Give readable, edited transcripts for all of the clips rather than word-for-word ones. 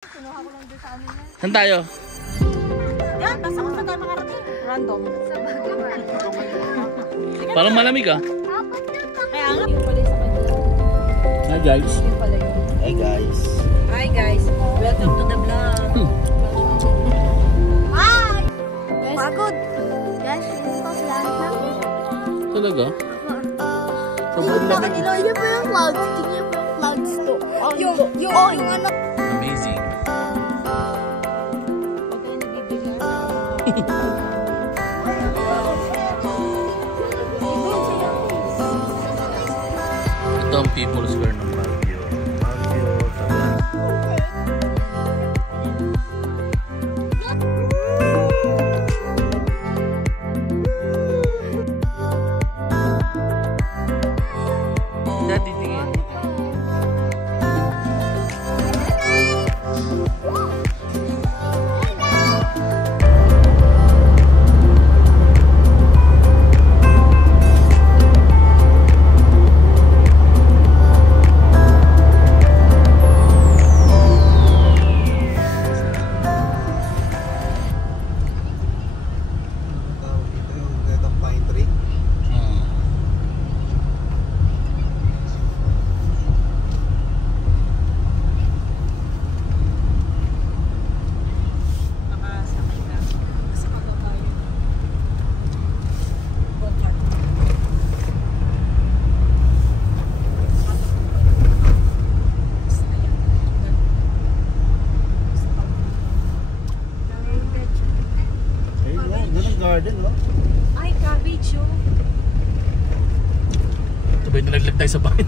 Kinuha ko lang doon sa amin na. Saan tayo? Yan, basta kung saan tayo makarating. Random. Sa bagay. Parang malamig ah. Kaya nga. Yung pala sa kanila. Hi guys. Yung pala yun. Hi guys. Hi guys. Welcome to the vlog. Hi! Pagod. Guys, hindi pa flat na. Talaga? Sobrang lamig. Yun pa yung clouds. Yun pa yung clouds ko. Yung ano. Amazing. Ito ang People's Square ng Baguio. Dati tingin. Garden, no? Ay, cabbage yun. Sabay nalaglag tayo sa bahay.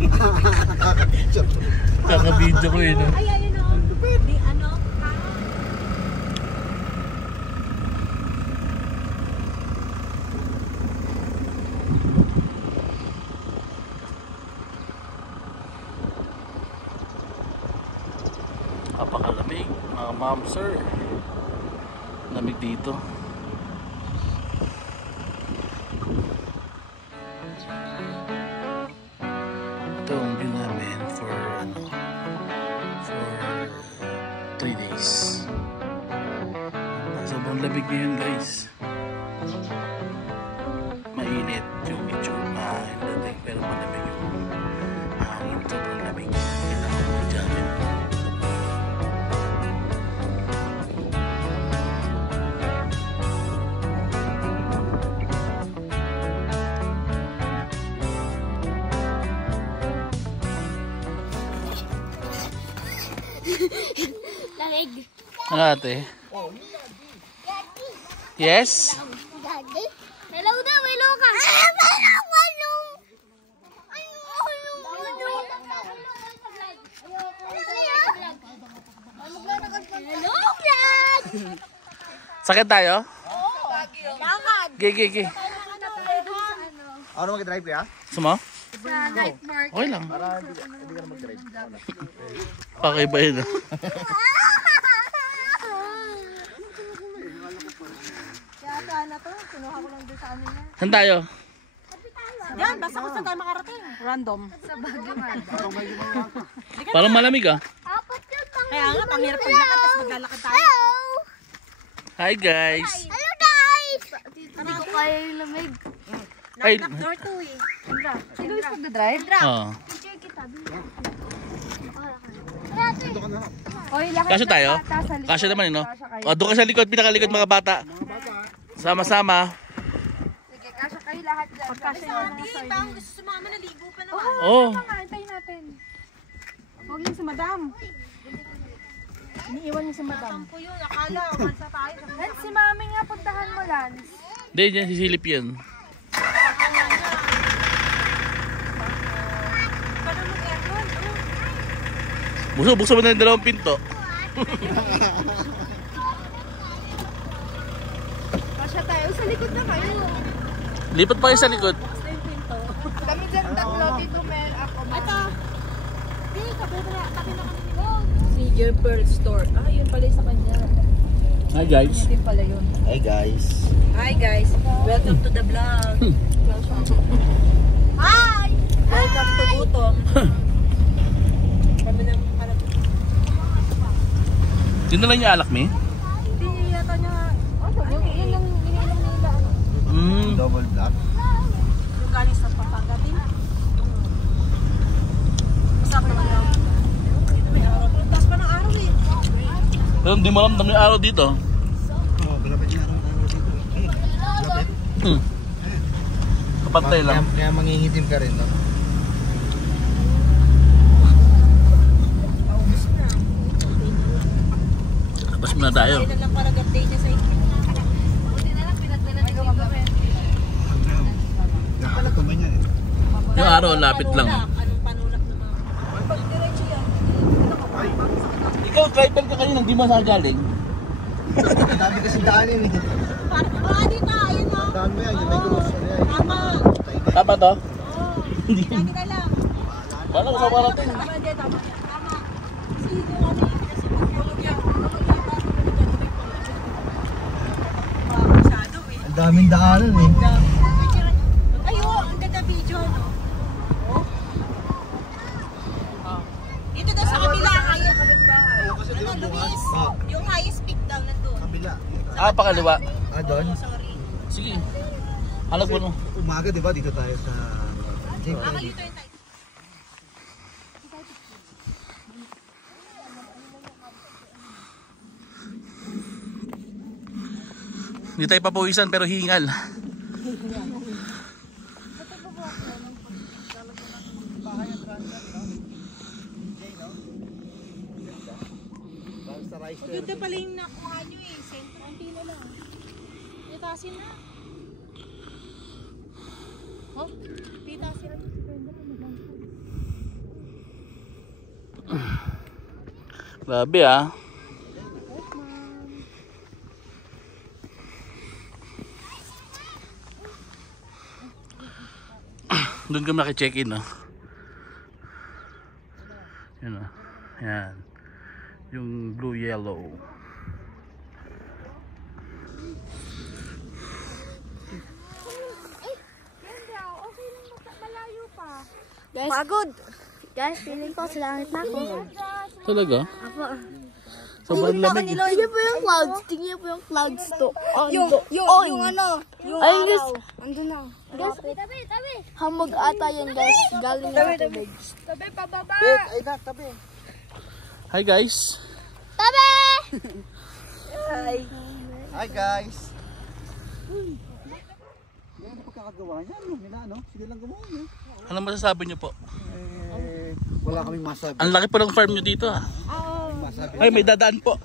Kaka-video ko yun. Ay, ayun o. Di ano? Napakalamig, mga ma'am, sir. Lamig dito. Ito ang view namin for 3 days. Sobrang lamig ngayon guys. Mainit yung medyo dating pero malamig yung hangin. Sobrang lamig. Kailangan ko jacket. Lamig. Ano ate? Yes? Daddy? Hello daw, hello ka. Hello, vlog! Sakit tayo? Bakad. Gigi. Ano mag-drive kaya? Sumo? Sa night market. Okay lang. Para hindi ka na mag-drive. Pakaiba yun. Kaya ito, ano to? Kinuha ko lang doon sa amin na. Saan tayo? Yan, basta kung saan tayo makarating. Random. Sa bagay man. Parang malamig ah. Kaya nga, panghirap paglakad, tapos maglalakad tayo. Hi guys. Hello guys! Hindi ko kaya yung lamig. Ay. Knock door to eh. Indra. Ikaw yung pagdadrive? Indra. Oo. Picture kita. Kasya tayo? Kasya naman no? O, doon ka sa likod, pinakalikod mga bata. Sama-sama. Sige, kasya kayo lahat dyan. Pagkasya yun. Hindi, bang gusto sumama, naligo pa naman. Oo. Antayin natin. Huwag lang si madam. Iniiwan niya si madam. Tampo yun, akala, umansa tayo. Lance, si mami nga, puntahan mo, Lance. Hindi, dyan sisilip yan. Buksan mo na yung dalawang pinto. Kasya tayo, sa likod na kayo. Lipat pa kayo sa likod. Basta yung pinto. Kami dyan, tatlo, dito may ako. Ito. Hindi, tabi na kami ni Major Pearl Store. Ah, yun pala sa kanya. Hi guys. Yun pala yun. Hi guys. Hi guys. Welcome to the vlog. Hi! Welcome to Gutom. Kami ng Yun na lang yung alak, Mi? Hindi yata niya. Yun ang iniinom nila. Double black. Yung galing sa Pampanga din. Masarap naman yun. May araw. Taas pa ng araw eh. Pero hindi malamdam yung araw dito. Oo, malapit yung araw dito. Malapit. Kapantay lang. Kaya mangingitim ka rin, no? Tapos muna tayo. Kailan lang para birthday niya sa inyo. Buti na lang, pinagdala niyo sa inyo. Nakakatuman yan eh. Yung araw, lapit lang. Anong panulak naman? Pag-diretso yan. Ikaw, driver ka kanina, hindi mo nakagaling. Ang dami kasi daanin eh. Parang dito, ayun o. Daan mo yan, yung may grocery yan. Tama. Tama to? Hindi na lang. Wala ko sa marating. Tama, hindi, tama. Tama. Kasi ito ano yun, kasi tulog yan. Tulog yan, bago masyado eh. Ang daming daanan eh. Ay, oo, ang ganda video, no? Dito daw sa kabila, kayo. Ano, Luis? Yung highest peak daw nandun. Kabila. Pakaliwa. Doon? Sorry. Sige. Halag mo no. Umaga, di ba? Dito tayo sa... Kayo ito yung tayo. Hindi tayo papawisan pero hingal. Maganda pala yung nakuha nyo eh. Sentro, hindi na lang. Pitasin na. Oh, pitasin na. Grabe ah. Doon kami naki-check-in, no? Yan, no? Yan. Yung blue-yellow. Guys, pagod. Guys, feeling ko sa langit na ako. Talaga? Apo. Sobrang lamig. Tingnan po yung clouds. Tingnan po yung clouds to. Yung ano, yung Ayun, araw. Andun na. Guys, hamog ata yan guys. Galing na tubig. Tabi, pababa. Ay, tabi. Hi guys. Tabi! Hi guys. Yan ang pagkakagawa niya. Nila, no? Sige lang gumawa niya. Ano masasabi niyo po? Wala kaming masabi. Ang laki po ng farm niyo dito ah. Masabi. Ay, may dadaan po.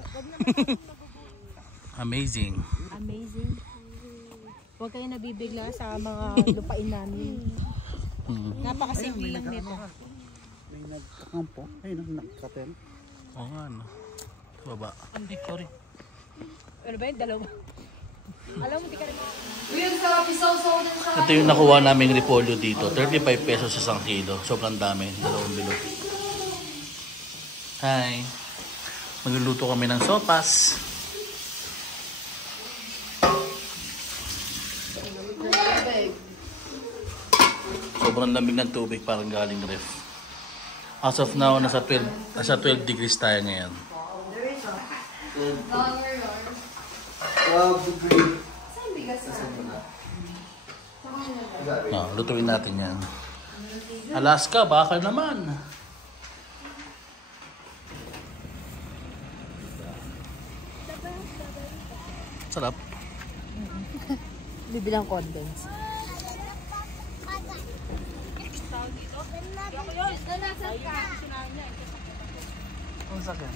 Amazing. Amazing. Huwag kayo nabibigla sa mga lupain namin. Napakasimple lang nito. May nagkakampo. Ayun, nakakapen. Oo nga, no? Baba. Hindi, sorry. Ano ba yun? Dalawa. Alam mo, di ka rin. Ito yung nakuha naming repolyo dito. 35 pesos sa 1 kilo. Sobrang dami. 2 bilog. Hi. Magluluto kami ng sopas. Sobrang lamig ng tubig, parang galing ref. As of now, nasa 12 degrees tayo ngayon. 12 degrees. Lutuin natin yan. Alaska, baka naman. Sarap. Bibilang condense. Ang sakit.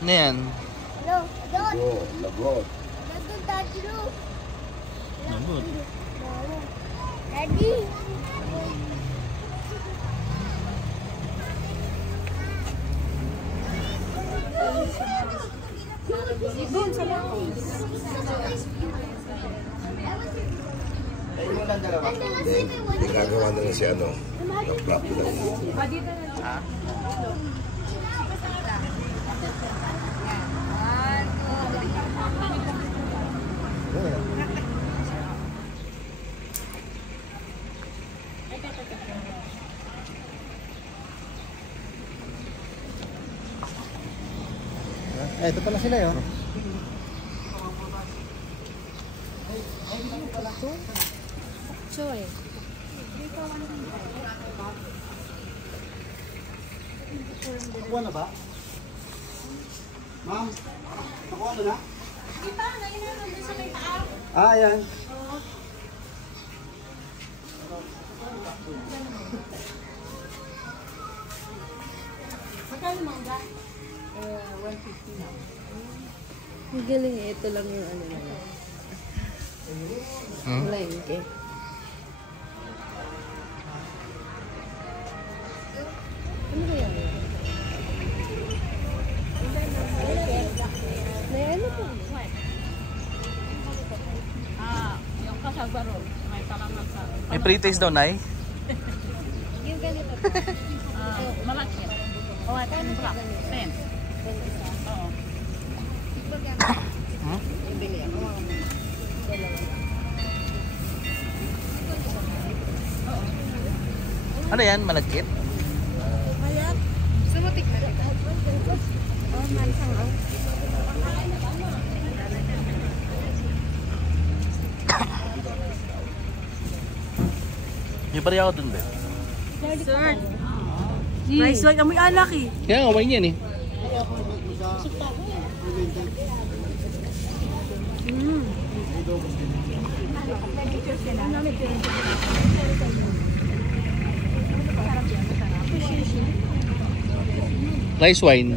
Ano yan? Hello, Don. Lagot. Daddy. Lagot. Daddy. Doon sa mga. Hindi, gagawa na lang si ano, ng flap lang. Dito na. Ito pala sila yun. Choy. Nakuha na ba? Ma'am, nakuha mo na? Ah, ayan. Ang galing eh. Ito lang yung ano nila. Wala yung cake. Ano kaya yun? May ano po? Yung kasagaro, may talagang sa... May pre-taste daw, Nay. Yung ganito. Malaki. O, ito yung black. 10. Oo. Bili ako. Ano yan? Malagkit? Gusto mo tikman ito? Oh, mansang oh. May bariya ako dun, be. Sir. Rice white. Amoy alak eh. Kaya nga, wine yan eh. Rice wine.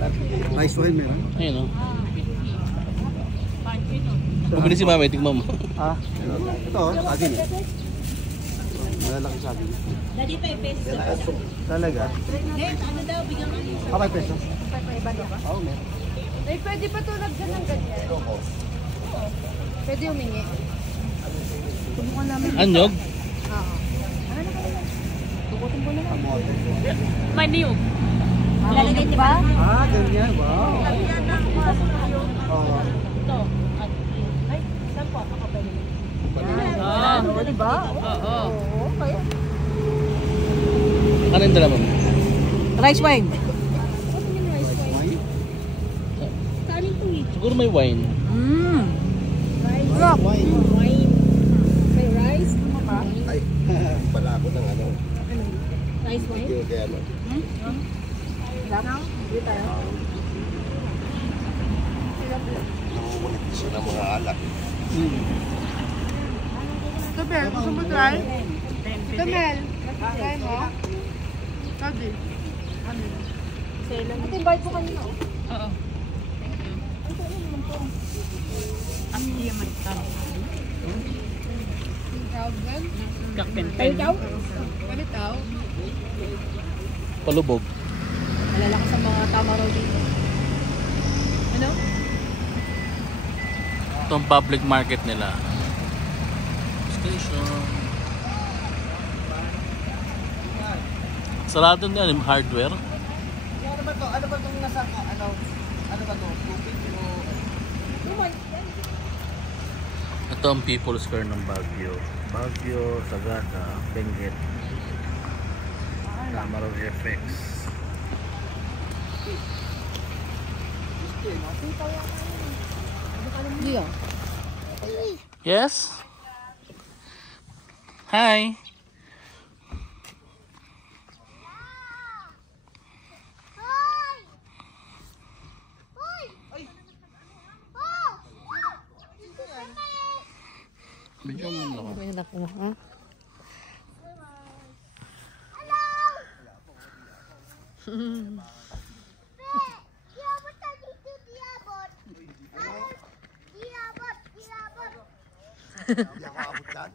Rice wine meron. Ayun o. Bumili si Mami, tignan mo. Ah, ito oh, saging. Malalaki saging. Dati tayo peso. Talaga? Ngayon, ano daw, bigyan ka niyo. 5 pesos? Oo, meron. Ay, pwede pa tulad dyan ng ganyan. Pwede humingi. Subukan namin. Anyog? Oo. May niyog. Lalagay ba? Ah, ganyan. Wow. Oo. Ito. Ay, saan po? Makapali. Di ba? Oo. Okay. Ano yung dala mo? Rice wine. Siguro may wine. Rock. Wine. May rice. Ano ba? Ay, pala ako ng ano. Rice wine? Hindi ko kaya ano. Hindi tayo. Nangungulit siya ng mga alak. Tabel, gusto mo try? Tabel, try mo? Sabi. Ito invite ko kanina. Oo. Ang iya magtawag. Tawag doon? Kakpenten. Palitaw. Palubog. Alala ko sa mga tama raw dito. Ano? Itong public market nila. Station. Sarado na yung hardware. Ano ba to? Ano ba itong nasa ano? Ano ba to? Tubig o... Ito ang People's Square ng Baguio. Baguio, Sagada, Benguet. Tamaraw FX. Diyo. Yes? Hi. Medyo mo lang. May anak mo, ha? Hindi ako abot yan.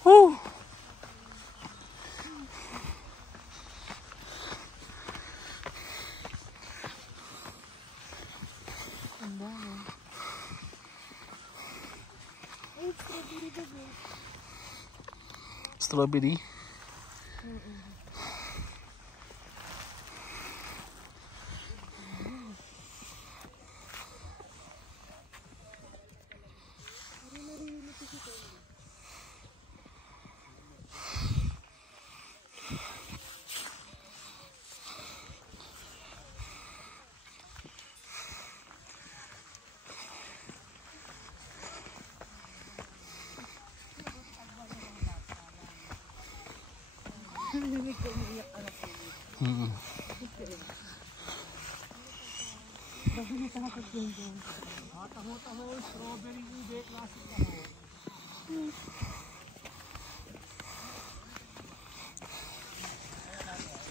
Woo! Strawberry.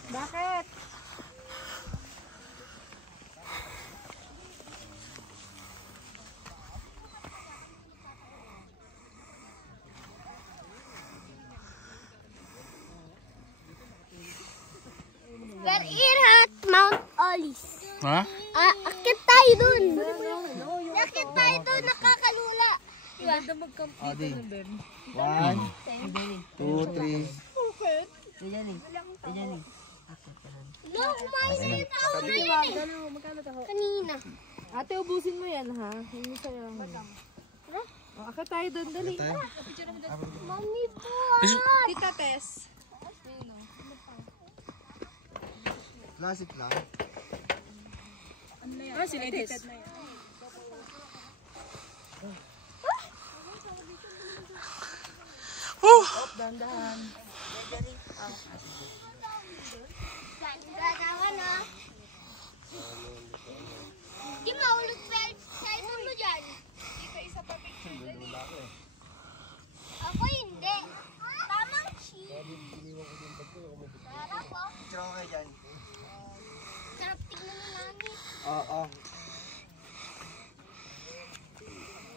Bakit? We're here at Mount Olis. Ha? Akit tayo dun. Akit tayo dun, nakakalula. Diba? O, di. 1, 2, 3. No, kumain na yun ako. Kanina. Ate, ubusin mo yan ha. Hindi sa'yo. Akit tayo doon, dali. Mami po. Tita Tess. Classic lang. Ah, si Tess. Gagawa na. Di maulog cellphone mo dyan. Ako hindi. Tamang cheese. Sarap po. Picture ako kayo dyan. Sarap tignan mo namin. Oo.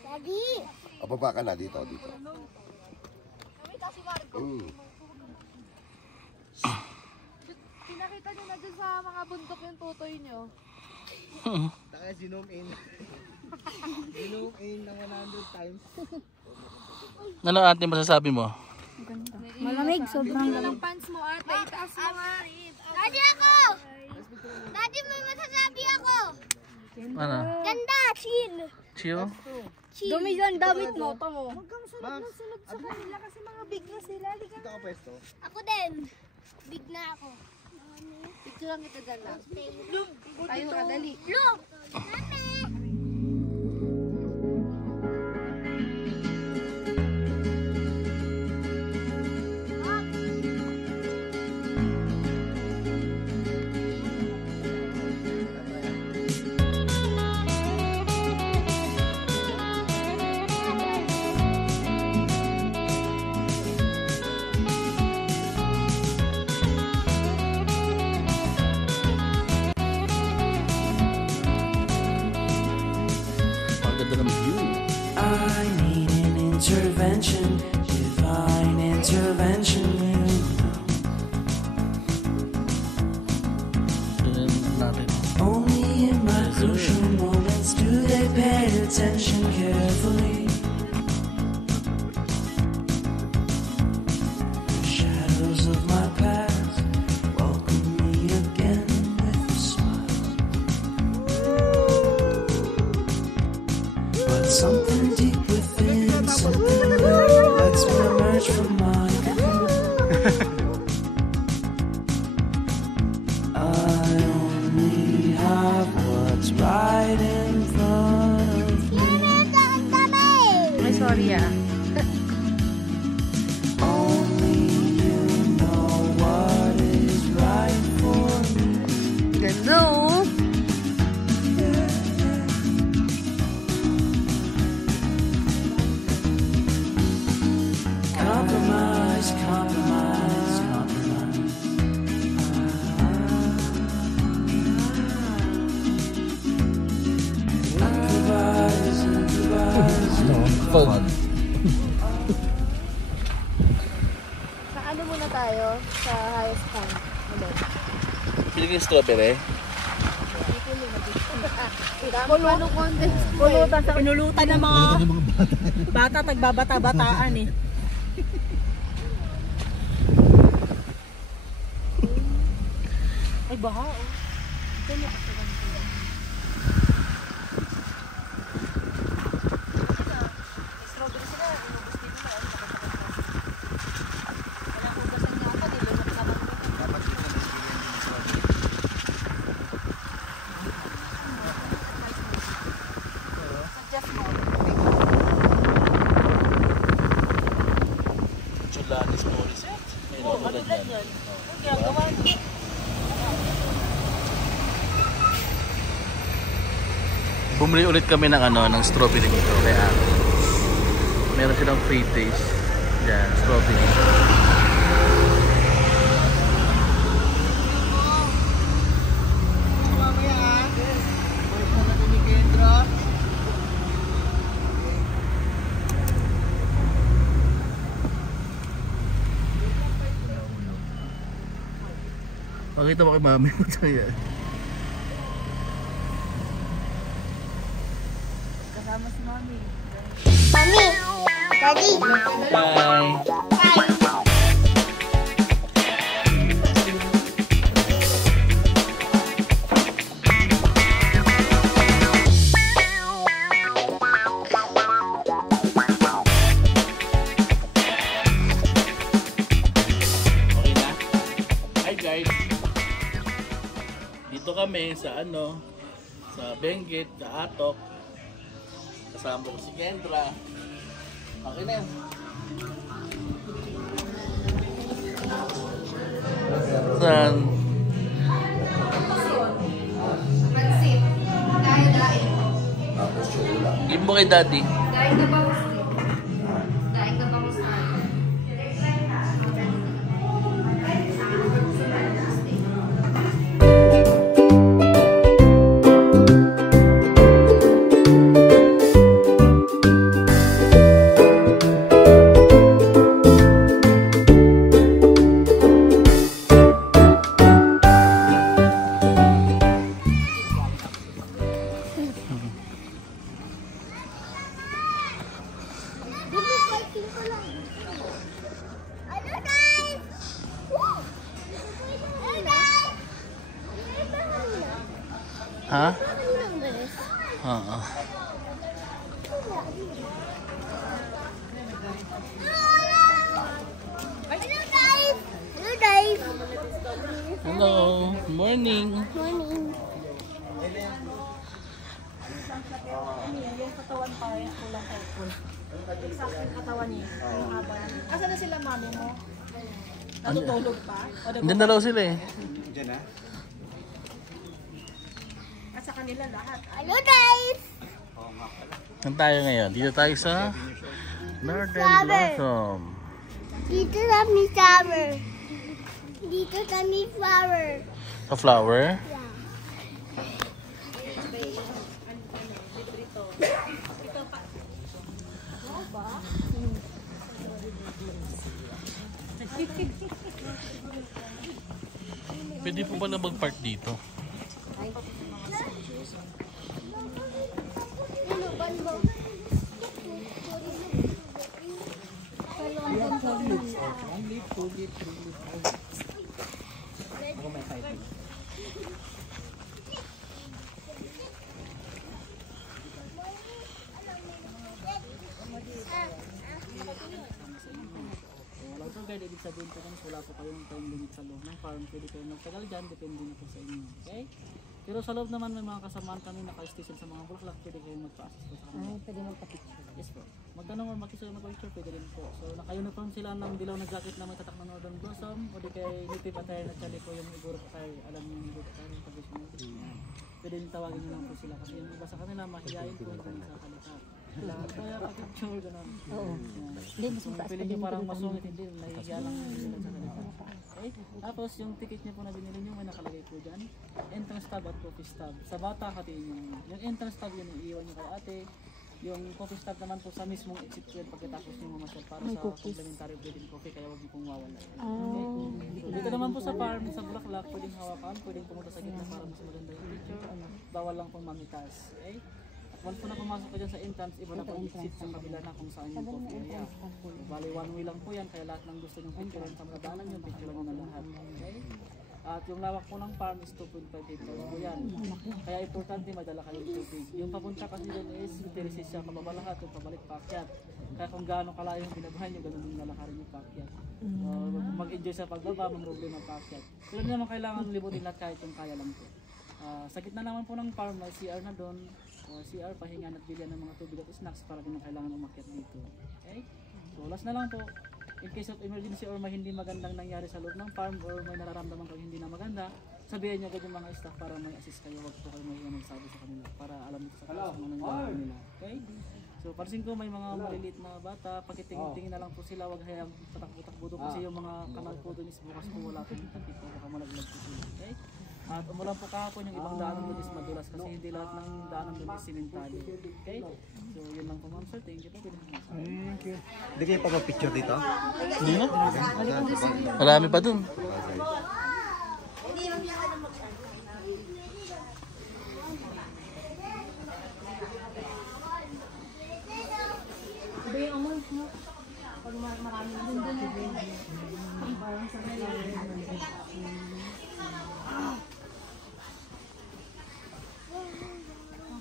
Daddy. Baba ka na dito. Pinakita nyo na dun sa mga bundok yung tutoy nyo. Taka zoom in. Zoom in ng 100 times. Ano ate masasabi mo? Malamig, sobrang Ang pants mo ate, itaas mo nga. Daddy ako! Daddy, may masasabi ako. Ano? Ganda, chill. Chill? Dumi yung damit mo, tamo. Hanggang sunod sa kanila kasi mga big na sila. Liga. Dito ka pwesto. Ako din. Big na ako. Picture lang kita dyan lang. Tayo ka, dali. Look! Mami! I need an intervention, divine intervention. Only in my crucial moments do they pay attention carefully. The shadows of my past welcome me again with a smile. But something deep within, something new lets me emerge from my cocoon. I only have what's right in front of me. Ay, sorry ah. Only you know what is right for me. Ganda oh. Compromise, compromise, compromise. Improvise, improvise. Sa ano muna tayo? Sa highest point. Ulit. Pili ko yung strawberry. Pulutan contest. Pulutan sa pinulutan ng mga bata, tagbabata-bataan eh. Ay, baha oh. Dapat dito na Chulani story set. Ayun, tulad yan. Bumili ulit kami ng ng strawberry dito kaya meron silang free taste. Yan, strawberry. Pakita mo kay mami mo tayo. Kasama si mami. Mami, Daddy. Bye! Okay na? Hi guys! Dito kami sa sa Benguet, sa Atok. Kasama ko si Kendra. Okay na yan. Saan? Pansit. Dahil. Give mo kay daddy. Dahil ka bangus. Dahil ka bangus. Ano, guys? Hey, guys! Ha? Ano guys? Oo. Hello, guys! Hello, guys! Hello. Morning. Morning. Yung katawan pa rin, kulang kay Paul. Exact yung katawan niya. Yung haba. Asa na sila mami mo? Natutulog pa? O Andyan na raw sila eh. Diyan na. At sa kanila lahat. Hello, guys! Saan tayo ngayon? Dito tayo sa Northern Blossom. Dito kami flower. Dito kami flower. Sa flower? Pwede po pala mag-park dito. Wala po guide, ibig sabihin po kung wala po kayong time limit sa loob ng farm, pwede kayo magtagal dyan, depende na po sa inyo, okay? Pero sa loob naman may mga kasamaan kami naka-station sa mga bulaklak, pwede kayo magpa-assist po sa kanila. Pwede magpa-picture. Yes po. Magtanong or makisuyo mag-picture, pwede rin po. So naka-uniform sila ng dilaw na jacket na may tatak na Northern Blossom, o di kay native attire na chali po yung Igor attire, alam niyo yung Igor attire, traditional. Pwede rin tawagin nyo lang po sila kasi yung iba sa kanila mahihayin po yung sa salita. Kaya pag-picture gano'n. Oo. Hindi, mas mataas Pili nyo parang masungit, hindi, nahihiya lang nila sa kanila. Okay? Tapos yung ticket nyo po na binili nyo, may nakalagay po dyan. Entrance tab at coffee tab. Sa bata, katiin nyo. Yung entrance tab yun, iiwan nyo kay ate. Yung coffee tab naman po sa mismong exit yun pagkatapos nyo mamasyal para sa complimentary breading coffee, kaya huwag nyo pong mawala. Okay? So, dito naman po sa farm, sa Bulaklak, pwedeng hawakan, pwedeng pumunta sa gitna para mas maganda yung picture. Bawal lang pong mamitas. Okay? Once po na pumasok ka dyan sa entrance, iba na po exit sa kabila na kung saan yung coffee area. Bali, one way lang po yan, kaya lahat ng gusto nyong picture sa madaanan yung picture nyo na lahat. Okay? At yung lawak po ng farm is 2.5 hectares po yan. Kaya importante madala kayong tubig. Yung papunta kasi doon is terraces siya, pababa lahat, yung pabalik paakyat. Kaya kung gaano kalayo yung binabahan nyo, ganun yung lalakarin yung paakyat. Mag-enjoy sa pagbaba, mag-problema paakyat. Pero hindi naman kailangan libutin lahat kahit yung kaya lang po. Sa gitna naman po ng farm, may CR na doon. CR, pahinga at bilyan ng mga tubig at snacks para din kailangan umakyat dito. Okay? So last na lang po, In case of emergency or may hindi magandang nangyari sa loob ng farm or may nararamdaman kang hindi na maganda, sabihin niyo agad yung mga staff para may assist kayo. Huwag po kayo may magsabi sa kanila para alam nito sa kanila kung anong nangyari nila. Okay? So pansin ko may mga maliliit na bata, pakitingin-tingin na lang po sila, wag hayang patakbo-takbo doon kasi yung mga kanal po doon is bukas po wala po yung tapit po, baka malaglag po sila. Okay? At umulan po kahapon yung ibang daanan doon is madulas kasi hindi lahat ng daanan doon is simentado. Okay? So yun lang po ma'am sir, thank you po. Thank you. Hindi kayo pa mag-picture dito? Hindi na. Marami pa dun. Iba yung amoy, no? Pag marami na doon parang sa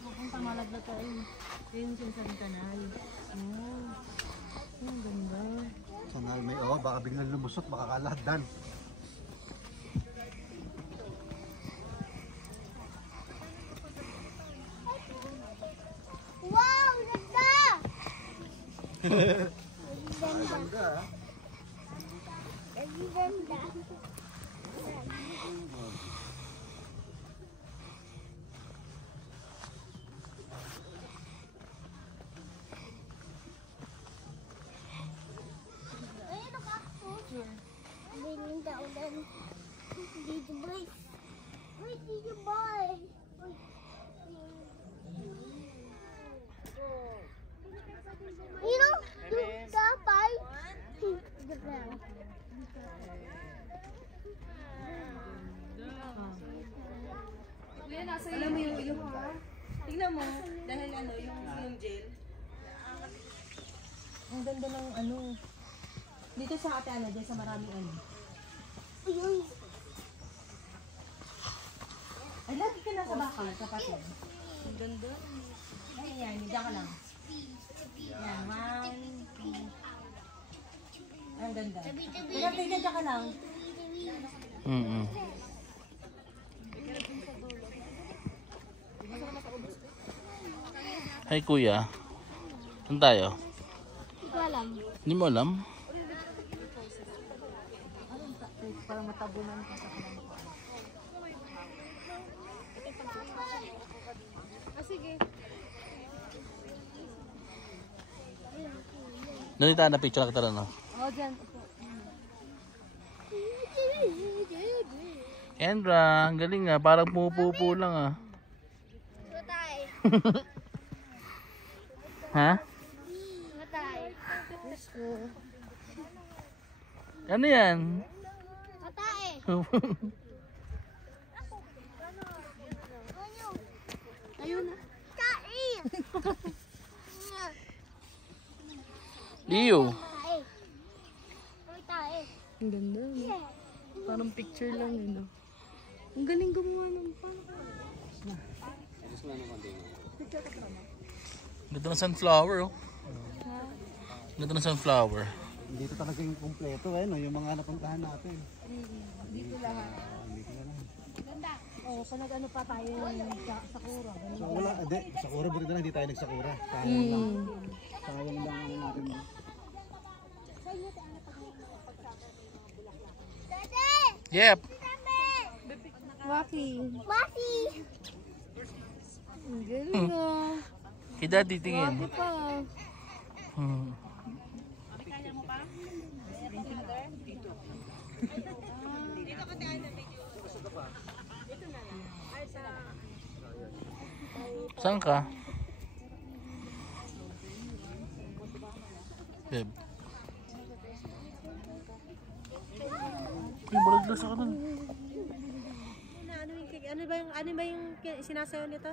pupunta malaglag tayo. Yun yung sa kanal. Ang ganda. Sanal may baka biglang lumusot, baka kalahdan. Wow, ganda! Ganda. Ayun ako. Bingin daunan. Dito boy. Uy, dito boy. Uy. You know, the fight. Alam mo yung tingnan mo, dahil ano, yung gel. Ang ganda ng ano. Dito sa ate ano, dyan sa maraming ano. Ay, lagi ka na sa bakal, kapatid. Ang ganda. Ay, yan, dyan ka lang. Yan, 1, 2. Ang ganda. Pinapigyan dyan ka lang. Hi kuya. Saan tayo? Hindi ko alam. Hindi mo alam? Parang matabunan ka sa kanang. Sige. Doon tayo na picture kita na. Oh, dyan. Kendra, ang galing nga. Parang pumupupo lang ah. Matay. Ha? Matay. Ano yan? Matay. Ayun na. Kain. Leo. Tae. Ang ganda. Parang picture lang yun. Ang galing gumawa ng Ganda ng sunflower oh. Ganda ng sunflower. Dito talaga yung kumpleto no? Yung mga napuntahan natin. Dito lahat. Dito na lang. Oo, pa nag-ano pa tayo sa Sakura. So wala, Sakura buti na lang, hindi tayo nagsakura. Sayang lang. Sayang lang ano natin. Yep. Waki. Waki. Ang galing ah. Kay daddy tingin. Waki pa. Saan ka? Beb. Yung balaglas ako dun. Ano ba yung sinasayaw nito?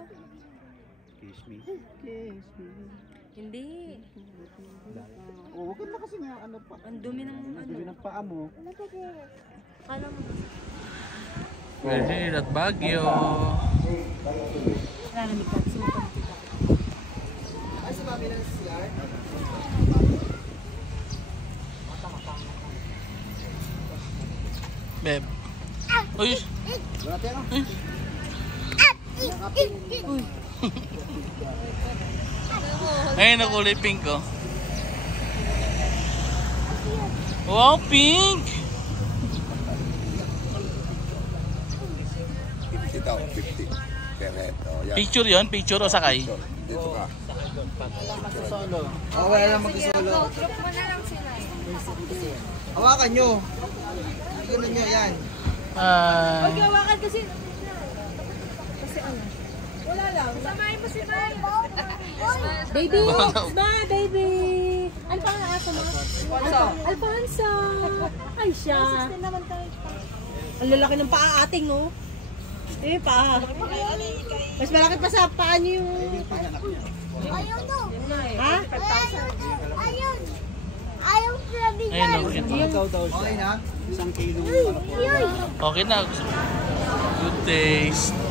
Kiss me. Kiss me. Hindi. Oh, wag na kasi nga ano pa. Ang dumi ng Ang dumi ng paa mo. alam mo. We're here at Baguio. Lalamig ka. Sumupan kita. Ay, sa mami ng CR? Beb. Uy! Wala tayo. Ayun na kulay pink oh. Wow, pink! 50 daw, 50. Peret. Oh, yan. Picture yon, picture o sakay? Dito ka. Oh, wala lang mag-solo. Group mo na lang sila. Hawakan nyo. Ganun nyo, yan. Hawakan kasi. Samahin mo si Mal. Baby! Smile, baby! Ano pa ang aso mo? Alfonso! Ay siya. Ang lalaki ng paa ating, no? Paa. Mas malaki pa sa paa niyo yung... Ayun no. Ha? Ayun. Ayaw sila bigyan. Ayun, Okay na? 1 kilo. okay na. Good taste.